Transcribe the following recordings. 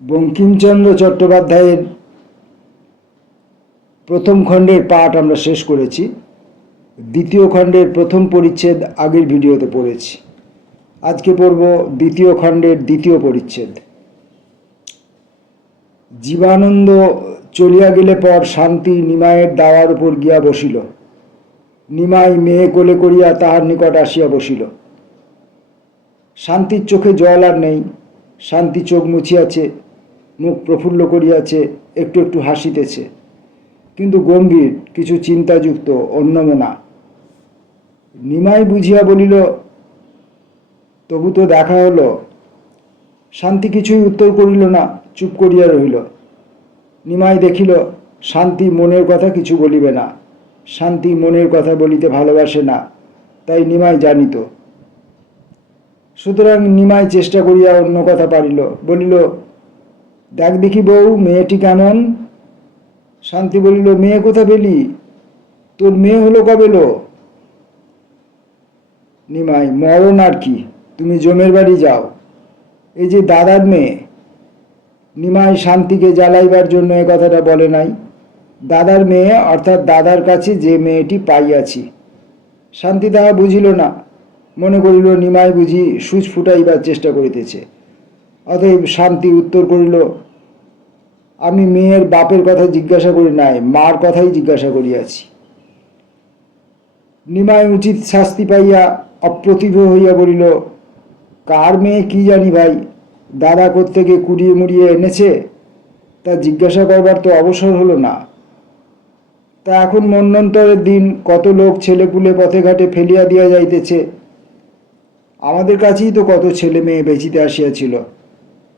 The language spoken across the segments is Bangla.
বঙ্কিমচন্দ্র চট্টোপাধ্যায়ের প্রথম খণ্ডের পাঠ আমরা শেষ করেছি। দ্বিতীয় খণ্ডের প্রথম পরিচ্ছেদ আগের ভিডিওতে পড়েছি। আজকে পড়ব দ্বিতীয় খণ্ডের দ্বিতীয় পরিচ্ছেদ। জীবানন্দ চলিয়া গেলে পর শান্তি নিমাইয়ের দাওয়ার উপর গিয়া বসিল। নিমাই মেয়ে কোলে করিয়া তাহার নিকট আসিয়া বসিল। শান্তির চোখে জল আর নেই। শান্তি চোখ মুছিয়াছে, মুখ প্রফুল্ল করিয়াছে, একটু একটু হাসিতেছে, কিন্তু গম্ভীর, কিছু চিন্তাযুক্ত, অন্যমনা। নিমাই বুঝিয়া বলিল, তবু তো দেখা হলো। শান্তি কিছুই উত্তর করিল না, চুপ করিয়া রহিল। নিমাই দেখিল শান্তি মনের কথা কিছু বলিবে না। শান্তি মনের কথা বলিতে ভালোবাসে না, তাই নিমাই জানিত। সুতরাং নিমাই চেষ্টা করিয়া অন্য কথা পারিল। বলিল, দেখ দেখি বউ, মেয়েটি কেমন? শান্তি বলিল, মেয়ে কোথা পেলি? তোর মেয়ে হলো কবেলো? নিমাই, মরণ আর কি, তুমি জমের বাড়ি যাও। এই যে দাদার মেয়ে। নিমাই শান্তিকে জ্বালাইবার জন্য এ কথাটা বলে নাই। দাদার মেয়ে অর্থাৎ দাদার কাছে যে মেয়েটি পাইয়াছি। শান্তি তাহা বুঝিল না, মনে করিল নিমাই বুঝি সুচ ফুটাইবার চেষ্টা করিতেছে। অতএব শান্তি উত্তর করিল, আমি মেয়ের বাপের কথা জিজ্ঞাসা করি নাই, মার কথাই জিজ্ঞাসা করিয়াছি। নিমাই উচিত শাস্তি পাইয়া অপ্রতিভ হইয়া বলিল, কার মেয়ে কি জানি ভাই, দাদা কোত্থেকে কুড়িয়ে মুড়িয়ে এনেছে, তা জিজ্ঞাসা করবার তো অবসর হলো না। তা এখন মন্বন্তরের দিন, কত লোক ছেলেপুলে পথে ঘাটে ফেলিয়া দিয়া যাইতেছে। আমাদের কাছেই তো কত ছেলে মেয়ে বেচিতে আসিয়াছিল,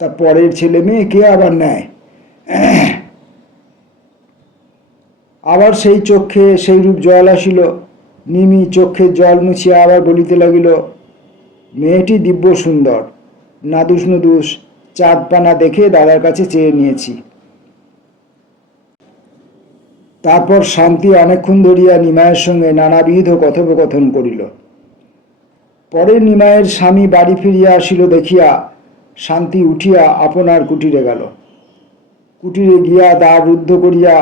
তা পরের ছেলে মেয়ে কে আবার নেয়? আবার সেই চক্ষে সেই রূপ জল আসিল। নিমি চক্ষের জল মুছিয়া আবার বলিতে লাগিল, মেয়েটি দিব্য সুন্দর, নাদুস নুদুস, চাঁদপানা দেখে দাদার কাছে চেয়ে নিয়েছি। তারপর শান্তি অনেকক্ষণ ধরিয়া নিমাইয়ের সঙ্গে নানাবিধ কথোপকথন করিল। পরে নিমাইয়ের স্বামী বাড়ি ফিরিয়া আসিল দেখিয়া শান্তি উঠিয়া আপনার কুটিরে গেল। কুটিরে গিয়া দ্বার রুদ্ধ করিয়া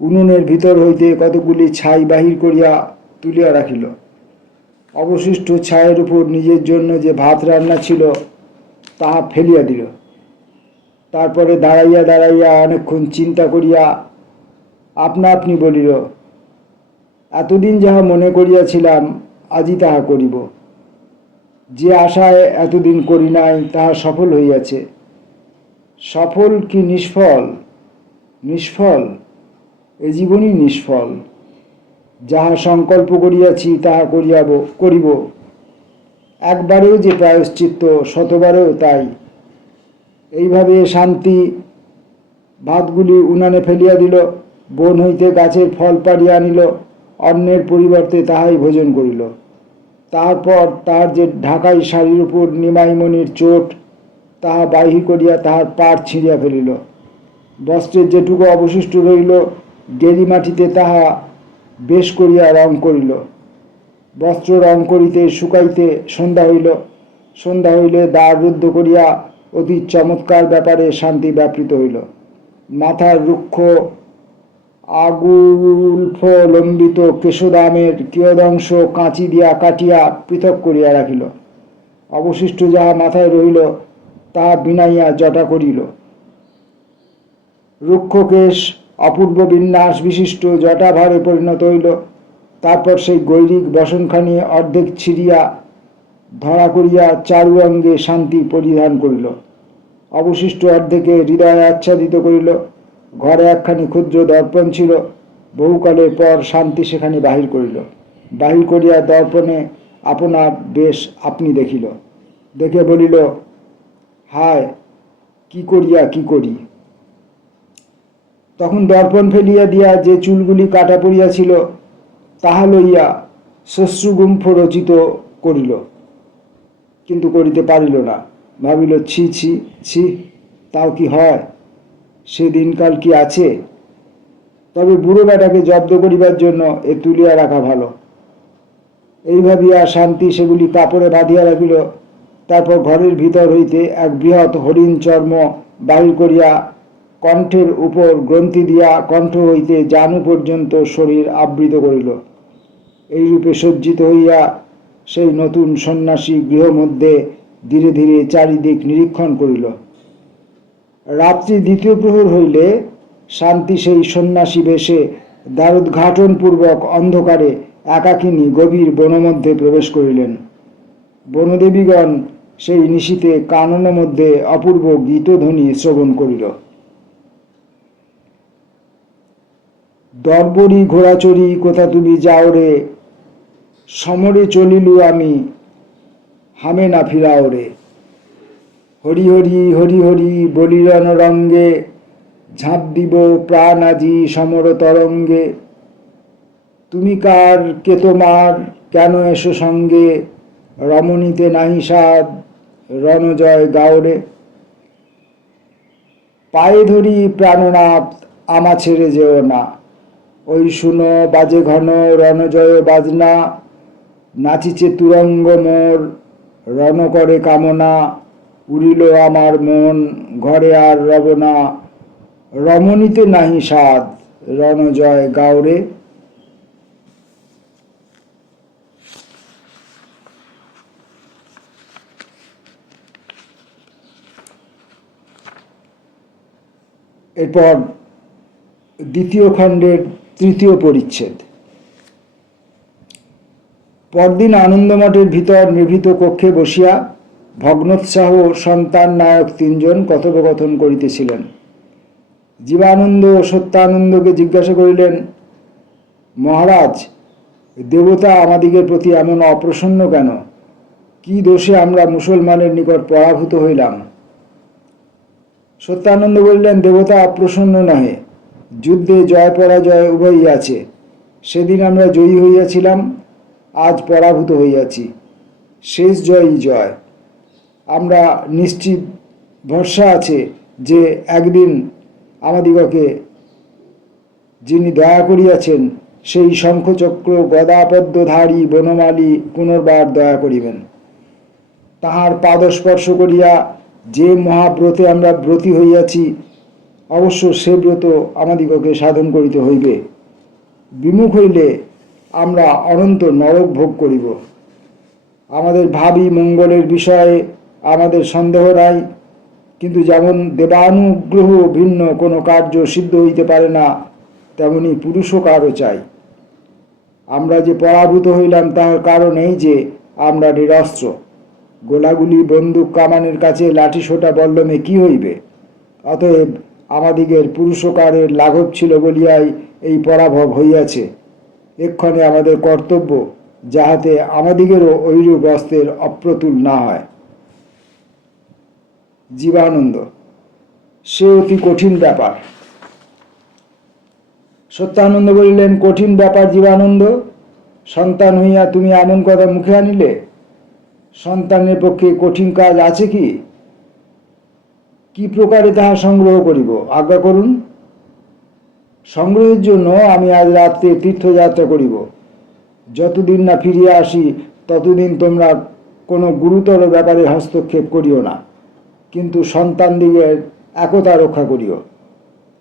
উনুনের ভিতর হইতে কতগুলি ছাই বাহির করিয়া তুলিয়া রাখিল। অবশিষ্ট ছায়ের উপর নিজের জন্য যে ভাত রান্না ছিল তাহা ফেলিয়া দিল। তারপরে দাঁড়াইয়া দাঁড়াইয়া অনেকক্ষণ চিন্তা করিয়া আপনা আপনি বলিল, এতদিন যাহা মনে করিয়াছিলাম আজই তাহা করিব। যে আশায় এতদিন করি নাই তাহা সফল হইয়াছে। সফল কি নিষ্ফল? নিষ্ফল, এ জীবনই নিষ্ফল। যাহা সংকল্প করিয়াছি তাহা করিব। একবারেও যে প্রায়শ্চিত্ত, শতবারেও তাই। এইভাবে শান্তি ভাতগুলি উনানে ফেলিয়া দিল। বন হইতে গাছের ফল পাড়িয়া আনিল, অন্নের পরিবর্তে তাহাই ভোজন করিল। তারপর তাহার যে ঢাকাই শাড়ির উপর নিমাইমণির চোট, তাহা বাহির করিয়া তাহার পাড় ছিঁড়িয়া ফেলিল। বস্ত্রের যেটুকু অবশিষ্ট রইল, গেলি মাটিতে তাহা বেশ করিয়া রং করিল। বস্ত্র রং করিতে শুকাইতে সন্ধ্যা হইল। সন্ধ্যা হইলে দ্বার রুদ্ধ করিয়া অতি চমৎকার ব্যাপারে শান্তি ব্যাপৃত হইল। মাথার রুক্ষ আগুলফ লম্বিত কেশদামের কিয়দংশ কাঁচি দিয়া কাটিয়া পৃথক করিয়া রাখিল। অবশিষ্ট যাহা মাথায় রহিল তাহা বিনাইয়া জটা করিল। রুক্ষকেশ অপূর্ব বিন্যাস বিশিষ্ট জটাভারে পরিণত হইল। তারপর সেই গৈরিক বসনখানি অর্ধেক ছিঁড়িয়া ধরা করিয়া চারু অঙ্গে শান্তি পরিধান করিল। অবশিষ্ট অর্ধেকে হৃদয় আচ্ছাদিত করিল। ঘরে একখানি ক্ষুদ্র দর্পণ ছিল। বহুকালের পর শান্তি সেখানে বাহির করিল। বাহির করিয়া দর্পণে আপনার বেশ আপনি দেখিল। দেখে বলিল, হায়, কি করিয়া কি করি। তখন দর্পণ ফেলিয়া দিয়া যে চুলগুলি কাটা পড়িয়াছিল তাহা লইয়া শ্মশ্রুগুম্ফ রচিত করিল, কিন্তু করিতে পারিল না। ভাবিল, ছি ছি ছি, তাও কি হয়? সে দিনকাল কি আছে? তবে বুড়ো বেটাকে জব্দ করিবার জন্য এ তুলিয়া রাখা ভালো। এই ভাবিয়া শান্তি সেগুলি কাপড়ে বাঁধিয়া রাখিল। তারপর ঘরের ভিতর হইতে এক বৃহৎ হরিণ চর্ম বাহির করিয়া কণ্ঠের উপর গ্রন্থি দিয়া কণ্ঠ হইতে জানু পর্যন্ত শরীর আবৃত করিল। এইরূপে সজ্জিত হইয়া সেই নতুন সন্ন্যাসী গৃহমধ্যে ধীরে ধীরে চারিদিক নিরীক্ষণ করিল। রাত্রি দ্বিতীয় প্রহর হইলে শান্তি সেই সন্ন্যাসী বেশে দ্বারোদ্ঘাটনপূর্বক অন্ধকারে একাকিনী গভীর বনমধ্যে প্রবেশ করিলেন। বনদেবীগণ সেই নিশীতে কানন মধ্যে অপূর্ব গীতধ্বনি শ্রবণ করিল। দর্বরি ঘোড়াচড়ি কোথা তুমি যাও রে, সমরে চলিলু আমি হামে না ফিরাও রে। হরি হরি হরি হরি বলিরণ রঙ্গে, ঝাঁপ দিব প্রাণ আজি সমর তরঙ্গে। তুমি কার কে তোমার কেন এসো সঙ্গে, রমণীতে নাহি সাদ রণজয় গাওরে। পায়ে ধরি প্রাণনাথ আমা ছেড়ে যেও না, ওই শুনো বাজে ঘন রণজয় বাজনা। নাচিছে তুরঙ্গ মোর রণ করে কামনা, উড়িল আমার মন ঘরে আর রব না। রমণীতে নাহি সাদ রণজয় গাওরে। এরপর দ্বিতীয় খণ্ডের তৃতীয় পরিচ্ছেদ। পরদিন আনন্দমঠের ভিতর নিভৃত কক্ষে বসিয়া ভগ্নোৎসাহ সন্তান নায়ক তিনজন কথোপকথন করিতেছিলেন। জীবানন্দ ও সত্যানন্দকে জিজ্ঞাসা করিলেন, মহারাজ, দেবতা আমাদিগের প্রতি এমন অপ্রসন্ন কেন? কি দোষে আমরা মুসলমানের নিকট পরাভূত হইলাম? সত্যানন্দ বললেন, দেবতা অপ্রসন্ন নহে, যুদ্ধে জয় পরাজয় উভয়ই আছে। সেদিন আমরা জয়ী হইয়াছিলাম, আজ পরাভূত হইয়াছি। শেষ জয়ই জয়। আমরা নিশ্চিত ভরসা আছে যে একদিন আমাদিগকে যিনি দয়া করিয়াছেন সেই শঙ্খচক্র গদাপদ্মধারী বনমালী পুনর্বার দয়া করিবেন। তাহার পাদস্পর্শ করিয়া যে মহাব্রতে আমরা ব্রতী হইয়াছি, অবশ্য সে ব্রত আমাদিগকে সাধন করিতে হইবে। বিমুখ হইলে আমরা অনন্ত নরক ভোগ করিব। আমাদের ভাবী মঙ্গলের বিষয়ে আমাদের সন্দেহ নাই, কিন্তু যেমন দেবানুগ্রহ ভিন্ন কোনো কার্য সিদ্ধ হইতে পারে না, তেমনি পুরুষকারও চাই। আমরা যে পরাভূত হইলাম তাহার কারণ এই যে আমরা নিরস্ত্র। গোলাগুলি বন্দুক কামানের কাছে লাঠি সোটা বল্লমে কি হইবে? অতএব আমাদিগের পুরুষকারের লাঘব ছিল বলিয়াই এই পরাভব হইয়াছে। এক্ষণে আমাদের কর্তব্য যাহাতে আমাদিগেরও ঐরূপ অস্ত্রের অপ্রতুল না হয়। জীবানন্দ, সে অতি কঠিন ব্যাপার। সত্যানন্দ বলিলেন, কঠিন ব্যাপার জীবানন্দ? সন্তান হইয়া তুমি এমন কথা মুখে আনিলে? সন্তানের পক্ষে কঠিন কাজ আছে কি? কি প্রকারে তাহা সংগ্রহ করিব, আজ্ঞা করুন। সংগ্রহের জন্য আমি আজ রাত্রে তীর্থযাত্রা করিব। যতদিন না ফিরিয়া আসি ততদিন তোমরা কোনো গুরুতর ব্যাপারে হস্তক্ষেপ করিও না, কিন্তু সন্তানদিগের একতা রক্ষা করিও।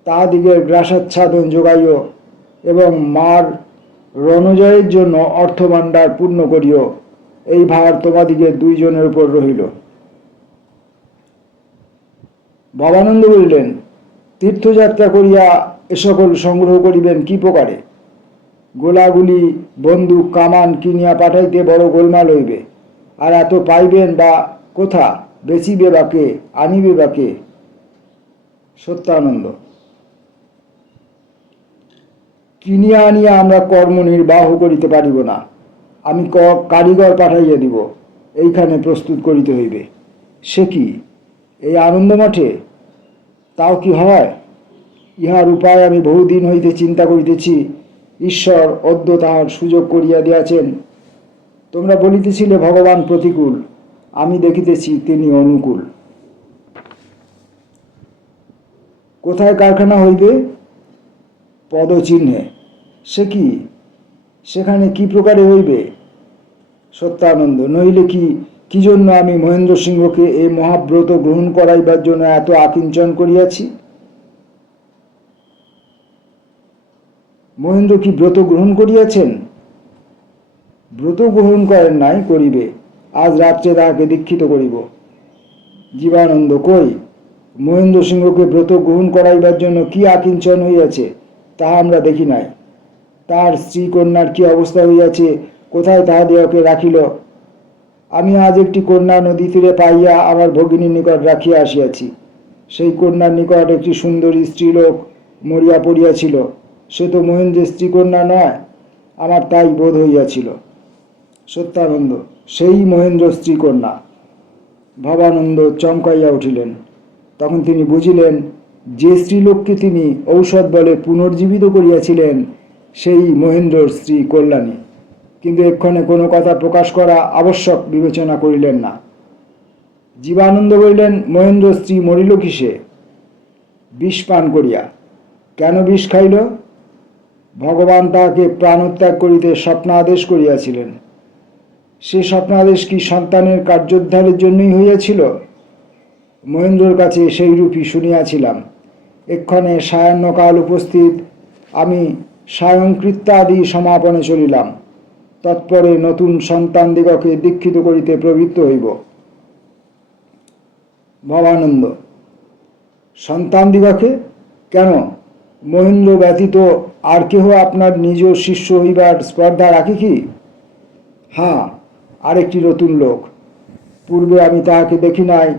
তাহাদিগের গ্রাসাচ্ছাদন যোগাইও এবং মার রণজয়ের জন্য অর্থভাণ্ডার পূর্ণ করিও। এই ভার তোমাদিগের দুইজনের উপর রহিল। ভবানন্দ বলিলেন, তীর্থযাত্রা করিয়া এ সকল সংগ্রহ করিবেন কি প্রকারে? গোলাগুলি বন্দুক কামান কিনিয়া পাঠাইতে বড় গোলমাল হইবে। আর এত পাইবেন বা কোথা? বেচিবে বা কে? আনিবে বা কে? সত্যানন্দ, কিনিয়া আনিয়া আমরা কর্ম নির্বাহ করিতে পারিব না। আমি কারিগর পাঠাইয়া দিব, এইখানে প্রস্তুত করিতে হইবে। সে কি, এই আনন্দমঠে? তাও কি হয়? ইহার উপায় আমি বহুদিন হইতে চিন্তা করিতেছি। ঈশ্বর অদ্য তাহার সুযোগ করিয়া দিয়াছেন। তোমরা বলিতেছিলে ভগবান প্রতিকূল, আমি দেখিতেছি তিনি অনুকূল। কোথায় কারখানা হইবে? পদচিহ্নে। সে কি, সেখানে কি প্রকারে হইবে? সত্যানন্দ, নইলে কি কি জন্য আমি মহেন্দ্র সিংহকে এই মহাব্রত গ্রহণ করাইবার জন্য এত আকিঞ্চন করিয়াছি? মহেন্দ্র কি ব্রত গ্রহণ করিয়াছেন? ব্রত গ্রহণ করেন নাই, করিবে। আজ রাত্রে তাহাকে দীক্ষিত করিব। জীবানন্দ, কই, মহেন্দ্র সিংহকে ব্রত গ্রহণ করাইবার জন্য কি আকিঞ্চন হইয়াছে তাহা আমরা দেখি নাই। তাহার স্ত্রী কন্যার কি অবস্থা হইয়াছে, কোথায় তাহাদিগকে রাখিল? আমি আজ একটি কন্যা নদী তীরে পাইয়া আমার ভগিনীর নিকট রাখিয়া আসিয়াছি। সেই কন্যার নিকট একটি সুন্দরী স্ত্রীলোক মরিয়া পড়িয়াছিল। সে তো মহেন্দ্রের স্ত্রী কন্যা নয়, আমার তাই বোধ হইয়াছিল। সত্যানন্দ, সেই মহেন্দ্র স্ত্রী কন্যা। ভবানন্দ চমকাইয়া উঠিলেন। তখন তিনি বুঝিলেন, যে স্ত্রীলোককে তিনি ঔষধ বলে পুনর্জীবিত করিয়াছিলেন সেই মহেন্দ্রর স্ত্রী কল্যাণী। কিন্তু এক্ষণে কোনো কথা প্রকাশ করা আবশ্যক বিবেচনা করিলেন না। জীবানন্দ বলিলেন, মহেন্দ্র স্ত্রী মরিল কিসে? বিষ পান করিয়া। কেন বিষ খাইল? ভগবান তাহাকে প্রাণত্যাগ করিতে স্বপ্নাদেশ করিয়াছিলেন। সে স্বপ্নাদেশ কি সন্তানের কার্যোদ্ধারের জন্যই হইয়াছিল? মহেন্দ্রর কাছে সেইরূপই শুনিয়াছিলাম। এক্ষণে সায়াহ্নকাল উপস্থিত, আমি সায়ংকৃত্যাদি সমাপনে চলিলাম। তৎপরে নতুন সন্তানদিগকে দীক্ষিত করিতে প্রবৃত্ত হইব। ভবানন্দ, সন্তানদিগকে? কেন? মহেন্দ্র ব্যতীত আর কেহ আপনার নিজ শিষ্য হইবার স্পর্ধা রাখে কি? হ্যাঁ, আরেকটি নতুন লোক। পূর্বে আমি তাহাকে দেখি নাই,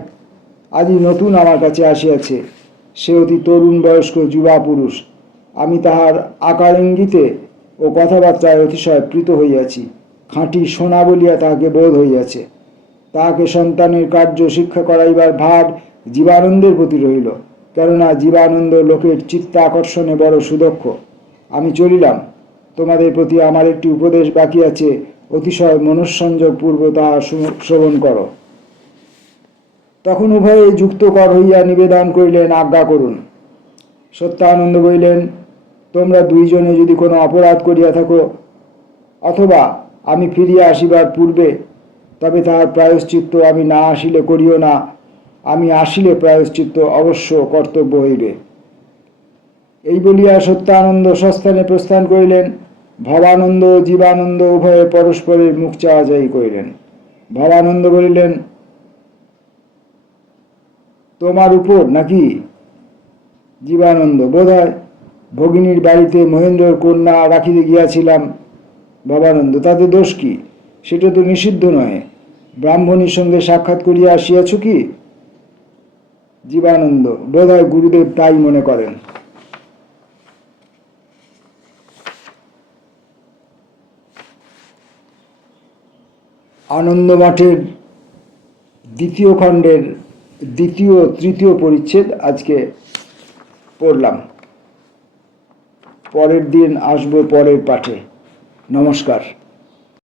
আজই নতুন আমার কাছে আসিয়াছে। সে অতি তরুণ বয়স্ক যুবা পুরুষ। আমি তাহার আকার ইঙ্গিতে ও কথাবার্তায় অতিশয় প্রীত হইয়াছি। খাঁটি সোনা বলিয়া তাহাকে বোধ হইয়াছে। তাহাকে সন্তানের কার্য শিক্ষা করাইবার ভার জীবানন্দের প্রতি রহিল, কেননা জীবানন্দ লোকের চিত্তাকর্ষণে বড় সুদক্ষ। আমি চলিলাম। তোমাদের প্রতি আমার একটি উপদেশ বাকি আছে, অতিশয় মনঃসংযোগ পূর্ব তাহা শ্রবণ করো। তখন উভয়ে যুক্তকর হইয়া নিবেদন করিলেন, আজ্ঞা করুন। সত্যানন্দ বলিলেন, তোমরা দুইজনে যদি কোনো অপরাধ করিয়া থাকো, অথবা আমি ফিরিয়া আসিবার পূর্বে, তবে তাহার প্রায়শ্চিত্ত আমি না আসিলে করিও না। আমি আসিলে প্রায়শ্চিত্ত অবশ্য কর্তব্য হইবে। এই বলিয়া সত্যানন্দ স্বস্থানে প্রস্থান করিলেন। ভবানন্দ ও জীবানন্দ উভয়ে পরস্পরের মুখ চাওয়াচাই করিলেন। ভবানন্দ বলিলেন, তোমার উপর নাকি? জীবানন্দ, বোধহয় ভগিনীর বাড়িতে মহেন্দ্রর কন্যা রাখিতে গিয়াছিলাম। ভবানন্দ, তাতে দোষ কি? সেটা তো নিষিদ্ধ নহে। ব্রাহ্মণীর সঙ্গে সাক্ষাৎ করিয়া আসিয়াছ কি? জীবানন্দ, বোধহয় গুরুদেব তাই মনে করেন। আনন্দমঠের দ্বিতীয় খণ্ডের দ্বিতীয় তৃতীয় পরিচ্ছেদ আজকে পড়লাম। পরের দিন আসবো পরের পাঠে। নমস্কার।